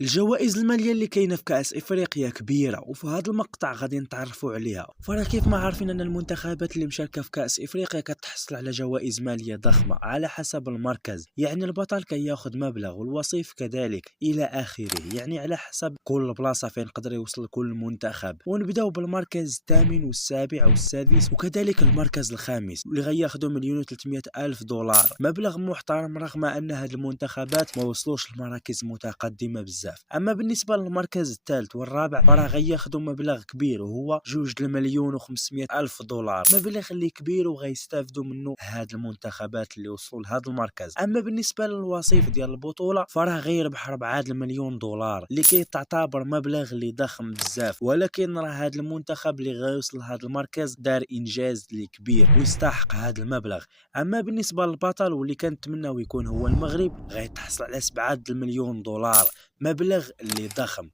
الجوائز المالية اللي كاينة في كأس إفريقيا كبيرة، وفي هذا المقطع غادي نتعرفوا عليها. فراه كيف ما عارفين أن المنتخبات اللي مشاركة في كأس إفريقيا كتحصل على جوائز مالية ضخمة على حسب المركز، يعني البطل كياخذ مبلغ والوصيف كذلك إلى آخره، يعني على حسب كل بلاصة فين قدر يوصل كل منتخب. ونبداو بالمركز الثامن والسابع والسادس وكذلك المركز الخامس اللي غياخذوا 1,300,000 دولار، مبلغ محترم رغم أن هذه المنتخبات ما وصلوش لمراكز متقدمة بزاف. اما بالنسبه للمركز الثالث والرابع فراه غياخذوا مبلغ كبير وهو 2,500,000 دولار، مبلغ اللي كبير وغيستافدوا منه هاد المنتخبات اللي وصلوا لهذا المركز. اما بالنسبه للوصيف ديال البطوله فراه غيربح 4 المليون دولار اللي كيتعتبر مبلغ اللي ضخم بزاف، ولكن راه هاد المنتخب اللي غيوصل لهذا المركز دار انجاز اللي كبير ويستحق هذا المبلغ. اما بالنسبه للبطل واللي كنتمناو يكون هو المغرب غيتحصل على 7 المليون دولار، مبلغ اللي ضخم.